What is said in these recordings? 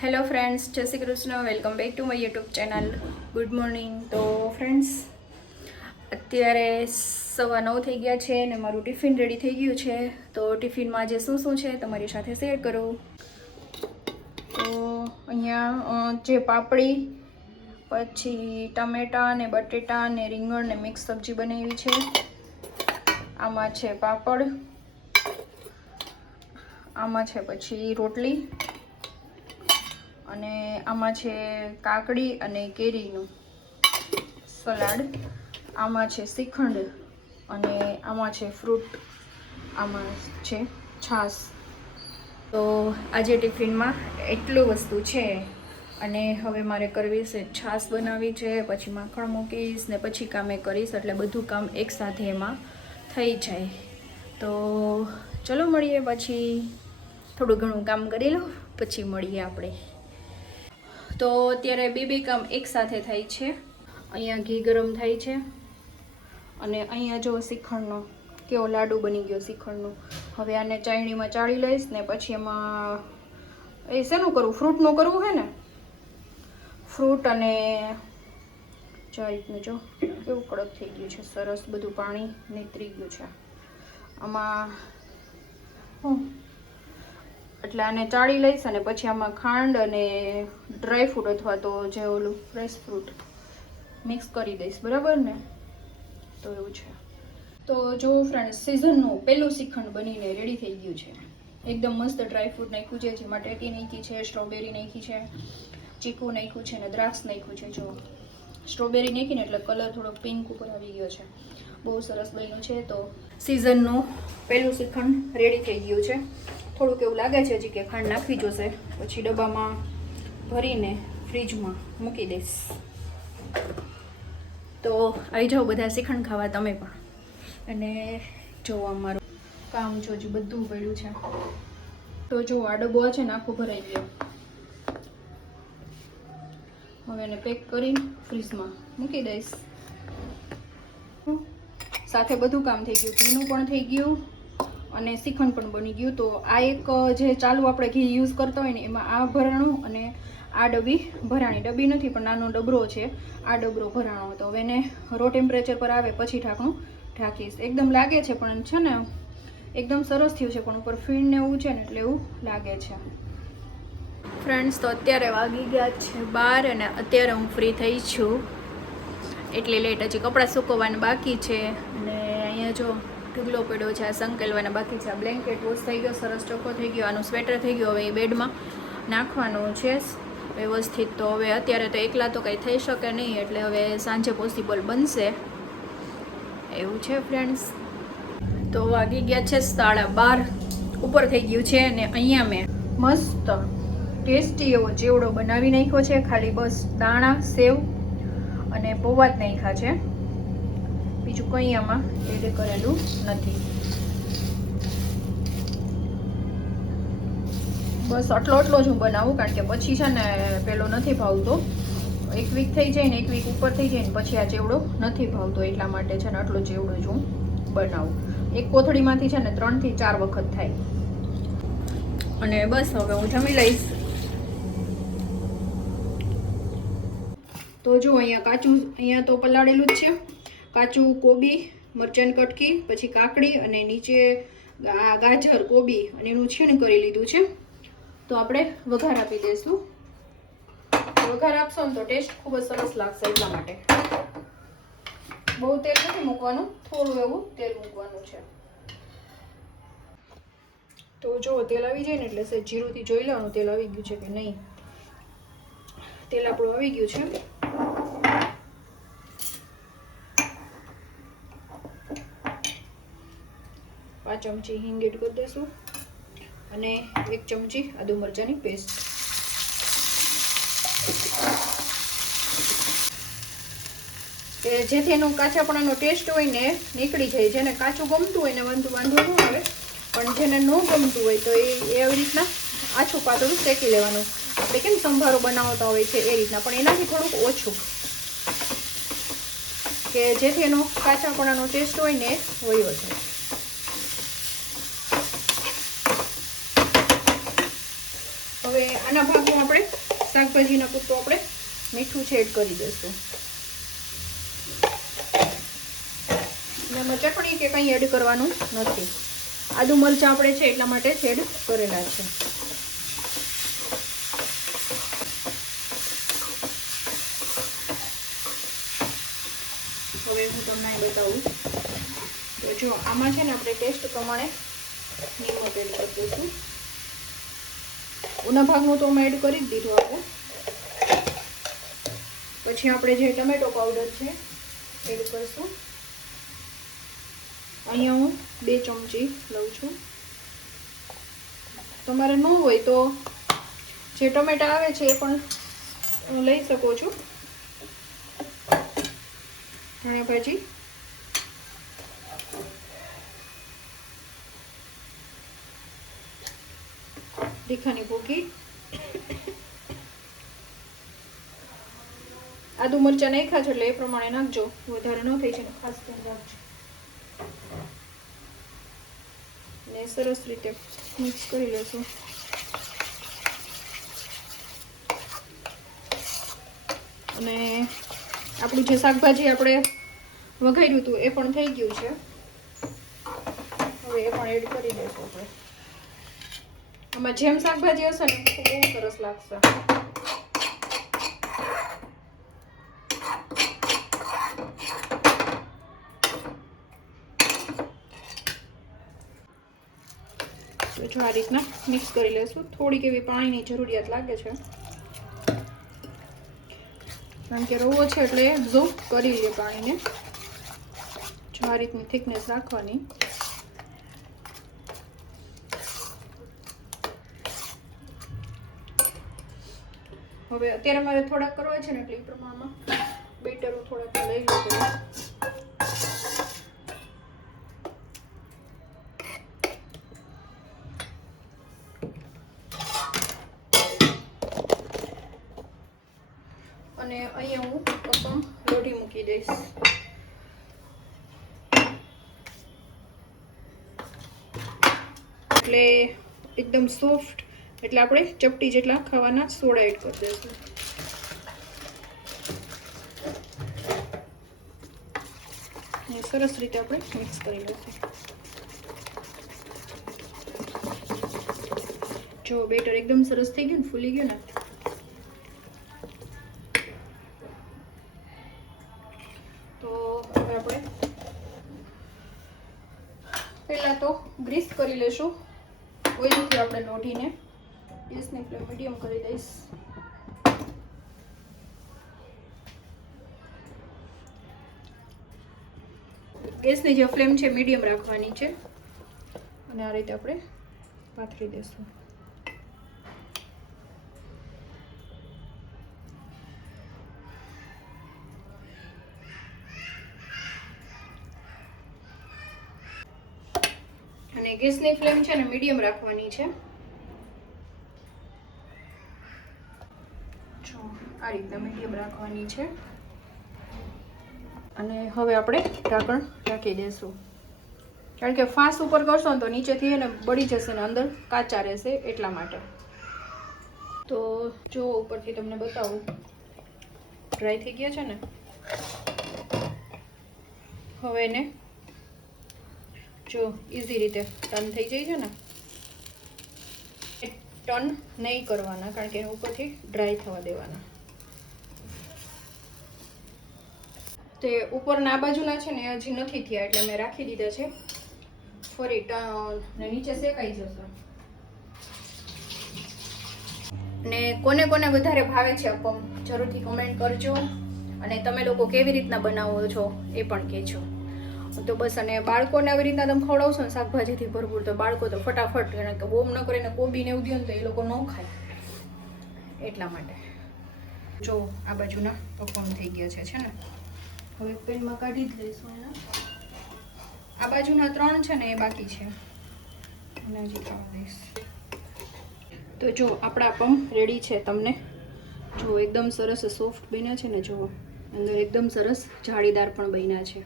Hello friends Jai Shri Krishna welcome back to my YouTube channel good morning તો friends અત્યારે સવા નવ થઈ ગયા છે અને મારું ટિફિન રેડી થઈ ગયું છે. તો ટિફિનમાં આજે શું શું છે તમારી સાથે શેર કરું? તો અહીંયા જે પાપડી, પછી ટમેટાં ને બટેટા ને રીંગણ ને મિક્સ સબ્જી બનાવી છે. આમાં છે પાપડ, આમાં છે પછી રોટલી અને આમાં છે કાકડી અને કેરીનું સલાડ, આમાં છે શ્રીખંડ અને આમાં છે ફ્રૂટ, આમાં છે છાશ. તો આજે ટિફિનમાં એટલું વસ્તુ છે અને હવે મારે કરવી છે છાશ બનાવવી છે, પછી માખણ મૂકીશ ને પછી કામે કરીશ, એટલે બધું કામ એકસાથે એમાં થઈ જાય. તો ચલો મળીએ પછી. થોડું ઘણું કામ કરી લો પછી મળીએ આપણે. તો અત્યારે બે બે કામ એકસાથે થાય છે. અહીંયા ઘી ગરમ થાય છે. અને અહીંયા જો શ્રીખંડનો કેવો લાડુ બની ગયો શિખંડનો હવે આને ચાયણીમાં ચાળી લઈશ ને પછી એમાં એ શેનું કરવું? ફ્રૂટનું કરવું હે ને? ફ્રૂટ અને આ જો. કેવું કડક થઈ ગયું છે, સરસ બધું પાણી નીતરી ગયું છે. આમાં હું એટલે આને ચાળી લઈશ અને પછી આમાં ખાંડ અને ડ્રાય ફ્રૂટ અથવા તો જે ઓલું ફ્રેશ ફ્રૂટ મિક્સ કરી દઈશ, બરાબર ને? તો એવું છે. તો જો ફ્રેન્ડ સિઝનનું પહેલું શ્રીખંડ બનીને રેડી થઈ ગયું છે. એકદમ મસ્ત ડ્રાય ફ્રૂટ નાખ્યું છે, જેમાં ટેટી નાખી છે સ્ટ્રોબેરી નાખી છે, ચીકુ નાખ્યું છે અને દ્રાક્ષ નાખ્યું છે. જો સ્ટ્રોબેરી નાખીને એટલે કલર થોડો પિંક ઉપર આવી ગયો છે. બહુ સરસ બન્યું છે. તો સિઝનનું પહેલું શ્રીખંડ રેડી થઈ ગયું છે. થોડુંક એવું લાગે છે હજી કે ખાંડ નાખવી જોશે. પછી ડબ્બામાં ભરીને ફ્રીજમાં મૂકી દઈશ. તો આવી જાઓ બધા શ્રીખંડ ખાવા, તમે પણ. અને જો અમારું કામ જો હજી બધું પડ્યું છે. તો જો, આ ડબ્બો છે ને આખો ભરાઈ ગયો. હવે એને પેક કરીને ફ્રીજમાં મૂકી દઈશ. સાથે બધું કામ થઈ ગયું. ઘીનું પણ થઈ ગયું. અને શ્રીખંડ પણ બની ગયું. તો આ એક જે ચાલુ આપણે ઘી યુઝ કરતા હોય ને, એમાં આ ભરાણું અને આ ડબ્બી, ભરાણી ડબ્બી નથી, પણ નાનો ડબરો છે. આ ડબરો ભરાણો તો હવે એને રો ટેમ્પરેચર પર આવે, પછી ઢાંકણું ઢાંકીશ. એકદમ લાગે છે, પણ છે ને, એકદમ સરસ થયું છે, પણ ઉપર ફીણ ને એવું છે ને, એટલે એવું લાગે છે. ફ્રેન્ડ્સ તો અત્યારે વાગી ગયા છે બાર અને અત્યારે હું ફ્રી થઈ છું. એટલે લેટ હજી કપડાં સૂકવવાનું બાકી છે. અને અહીંયા જો ઢગલો પડ્યો છે, આ સંકેલવાના બાકી છે. આ બ્લેન્કેટ વોશ થઈ ગયો, સરસ ચોખ્ખો થઈ ગયો, આનું સ્વેટર થઈ ગયું. હવે એ બેડમાં નાખવાનું છે વ્યવસ્થિત. તો હવે અત્યારે તો એકલા તો કંઈ થઈ શકે નહીં, એટલે હવે સાંજે પોસિબલ બનશે. એવું છે ફ્રેન્ડ્સ તો વાગી ગયા છે સાડા બાર. ઉપર થઈ ગયું છે અને અહીંયા મેં મસ્ત ટેસ્ટી એવો ચેવડો બનાવી નાખ્યો છે. ખાલી બસ દાણા, સેવ અને પૌવા નાખ્યા છે. બીજું કંઈ આમાં એડ કરેલું નથી. બસ આટલો આટલો જ હું બનાવું, કારણ કે પછી છે ને પેલો નથી ભાવતો. એક વીક થઈ જાય ને એક વીક ઉપર થઈ જાય ને પછી આ ચેવડો નથી ભાવતો એટલા માટે છે ને આટલો ચેવડો જ હું બનાવું. એક કોથળીમાંથી છે ને ત્રણથી ચાર વખત થાય. અને બસ હવે હું જમી લઈશ. તો જો અહીંયા કાચું, અહીંયા તો પલાળેલું જ છે. કાચું કોબી મરચાંની કટકી, પછી કાકડી અને નીચે ગાજર, કોબી અને એનું છીણ કરી લીધું છે. તો આપણે વઘાર આપી દઈશું. વઘાર આપશો ને તો ટેસ્ટ ખૂબ જ સરસ લાગશે એટલા માટે. બહુ તેલ નથી મૂકવાનું, થોડું એવું તેલ મૂકવાનું છે. તો જો તેલ આવી જાય ને એટલે સે જીરુંથી જોઈ લેવાનું તેલ આવી ગયું છે કે નહીં. તેલ આપણું આવી ગયું છે. પાંચ ચમચી હિંગ એડ કરી દઈશું અને એક ચમચી આદુ મરચાંની પેસ્ટ. જેથી એનો કાચાપણાનો ટેસ્ટ હોય ને નીકળી જાય. જેને કાચું ગમતું હોય ને વાંધો વાંધો ન આવે. પણ જેને ન ગમતું હોય તો એ એવી રીતના આછું પાતળું શેકી લેવાનું. આપણે કેમ સંભારો બનાવતા હોય છે એ રીતના. પણ એનાથી થોડુંક ઓછું. કે જેથી એનો કાચાપણાનો ટેસ્ટ હોય ને એ વયો હવે આના ભાગમાં આપણે શાકભાજીના પૂરતું આપણે મીઠું છે એડ કરી દઈશું. એમાં ચટણી કે કંઈ એડ કરવાનું નથી. આદુ મરચાં આપણે છે એટલા માટે એડ કરેલા છે. હવે હું તમને બતાવું. તો જો આમાં છે ને આપણે ટેસ્ટ પ્રમાણે નિમક એડ કરી દઈશું. ઉના ભાગનું તો અમે એડ કરી જ દીધું આપણે. પછી આપણે જે ટમેટો પાવડર છે એડ કરશું. અહીંયા હું બે ચમચી લઉં છું. તમારે ન હોય તો જે ટમેટા આવે છે એ પણ લઈ શકો છો. ધાણા ભાજી તીખાની ભૂકી. આદુ મરચાં નાખ્યા છે એટલે એ પ્રમાણે નાખજો. વધારે ન થઈ ને ખાસ ધ્યાન રાખજો. ને સરસ રીતે મિક્સ કરી લેશું. અને આપણું જે શાકભાજી આપણે વઘાર્યું હતું એ પણ થઈ ગયું છે. હવે એ પણ એડ કરી દઈશું આપણે. આમાં જેમ શાકભાજી હશે ને બહુ સરસ લાગશે. જો આ રીતના મિક્સ કરી લેશું થોડીક એવી પાણીની જરૂરિયાત લાગે છે. કારણ કે રવો છે એટલે એબ્ઝોર્બ કરી લે પાણીને. જો આ રીતની થિકનેસ રાખવાની. હવે અત્યારે મારે થોડાક કરવા છે ને, એટલે એ પ્રમાણમાં બેટર થોડાક લઈ લઉં અને અહીંયા હું અપમ લોઢી મૂકી દઈશ. એટલે એકદમ સોફ્ટ એટલે આપણે ચપટી જેટલા ખાવાના સોડા એડ કરી દઈશું. સરસ રીતે આપણે મિક્સ કરી લઈશું. જો બેટર એકદમ સરસ થઈ ગયું ને ફૂલી ગયું ને. તો આપણે પહેલાં તો ગ્રીસ કરી લેશું ઓઇલથી આપણે લોઢીને. ગેસની ફ્લેમ મીડિયમ કરી દઈશ ગેસની જે ફ્લેમ છે મીડિયમ રાખવાની છે અને આ રીતે આપણે પાથરી દઈશું અને ગેસની ફ્લેમ છે ને મીડિયમ રાખવાની છે જો આ રીતના મીડિયમ રાખવાની છે. અને હવે આપણે ઢાંકણ રાખી દઈશું કારણ કે ફાંસ ઉપર કરશો ને તો નીચેથી એને બળી જશે ને અંદર કાચા રહેશે એટલા માટે. તો જો ઉપરથી તમને બતાવું. ડ્રાય થઈ ગયા છે ને? હવે એને જો ઇઝી રીતે ટર્ન થઈ જાય છે ને ટર્ન નહીં કરવાના, કારણ કે એને ઉપરથી ડ્રાય થવા દેવાના. તે ઉપરના બાજુના છે ને હજી નથી થયા એટલે મેં રાખી દીધા છે. ફરી ને નીચે શેકાઈ જશે. ને કોને કોને વધારે ભાવે છે અપમ, જરૂરથી કમેન્ટ કરજો. અને તમે લોકો કેવી રીતના બનાવો છો એ પણ કહેજો. તો બસ અને બાળકોને આવી રીતના તમે ખવડાવશો ને શાકભાજીથી ભરપૂર, તો બાળકો તો ફટાફટ કારણ કે બોમ ન કરીને કોબીને એવું દો ને તો એ લોકો ન ખાય. એટલા માટે. જો આ બાજુના પકવાન થઈ ગયા છે છે ને? હવે પેનમાં કાઢી જ લઈશું એના. આ બાજુના ત્રણ છે ને એ બાકી છે. અને હજી ખાવા દઈશ. તો જો, આપણા પંપ રેડી છે તમને. જો, એકદમ સરસ સોફ્ટ બન્યા છે ને, જો, અંદર એકદમ સરસ જાળીદાર પણ બન્યા છે.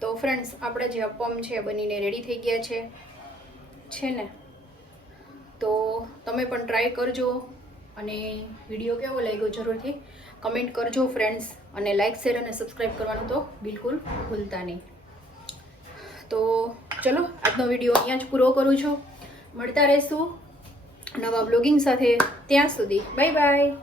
તો ફ્રેન્ડ્સ આપણે જે અપમ છે બનીને રેડી થઈ ગયા છે. છે ને? તો તમે પણ ટ્રાય કરજો. અને વીડિયો કેવો લાગ્યો જરૂરથી? કમેન્ટ કરજો ફ્રેન્ડ્સ અને લાઇક શેર અને સબસ્ક્રાઈબ કરવાનું તો બિલકુલ ભૂલતા નહીં. તો ચલો, આજનો વીડિયો અહીંયા જ પૂરો કરું છું. મળતા રહેશું નવા બ્લોગિંગ સાથે. ત્યાં સુધી. Bye bye